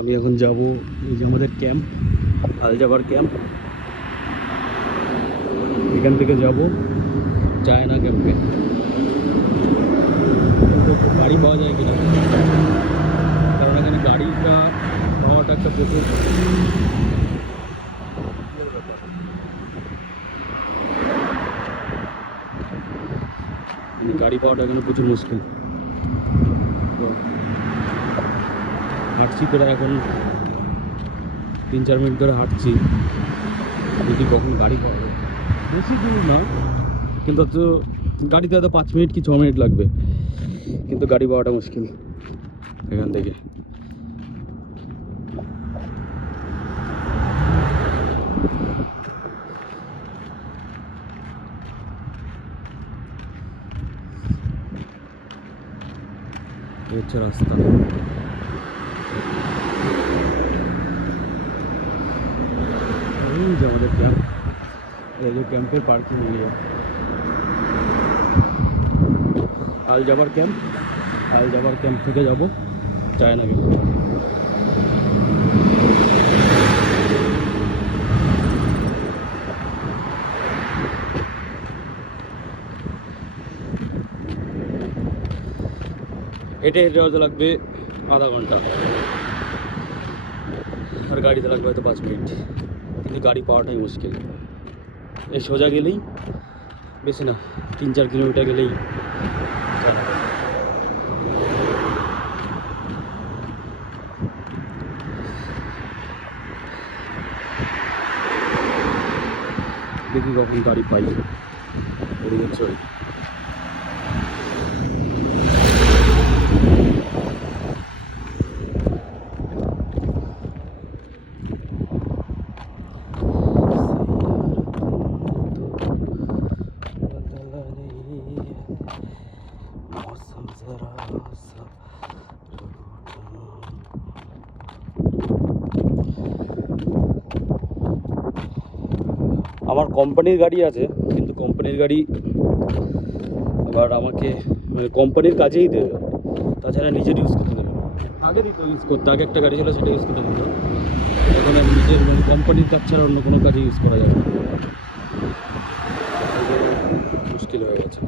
আমি এখন যাব এই যে আমাদের ক্যাম্প, আলজাবার ক্যাম্প। এখান থেকে যাব চায়না ক্যাম্পে। গাড়ি পাওয়া যায় কিনা, কারণ এখানে গাড়িটা পাওয়াটা একটা প্রচুর গাড়ি পাওয়াটা এখানে প্রচুর মুশকিল। হাঁটছি প্রায় এখন 3-4 মিনিট ধরে হাঁটছি, যদি কখন গাড়ি পাওয়া যায়। বেশি দূর না, কিন্তু তো গাড়িতে হয়তো 5 মিনিট কি 6 মিনিট লাগবে, কিন্তু গাড়ি পাওয়াটা মুশকিল এখান থেকে। হচ্ছে রাস্তা। এই যে আমাদের ক্যাম্প, এই যে ক্যাম্পের পার্কিং এরিয়া, আলজাবার ক্যাম্প। আলজাবার ক্যাম্প থেকে যাব চায়না ক্যাম্প। হেঁটে হেঁটে হয়তো লাগবে আধা ঘন্টা, আর গাড়িতে লাগবে হয়তো 5 মিনিট, কিন্তু গাড়ি পাওয়াটাই মুশকিল। এই সোজা গেলেই, বেশি না 3-4 কিলোমিটার গেলেই দেখি কখন গাড়ি পাই। এদিকে চল। আমার কোম্পানির গাড়ি আছে, কিন্তু কোম্পানির গাড়ি আবার আমাকে মানে কোম্পানির কাজেই দেবে, তাছাড়া নিজের ইউজ করতে দেবে। আগে দিত ইউজ করতে, আগে একটা গাড়ি ছিল সেটা ইউজ করতে দিত। এখন আমি নিজের মানে কোম্পানির কাজ ছাড়া অন্য কোনো কাজে ইউজ করা যাবে না, মুশকিল হয়ে গেছে।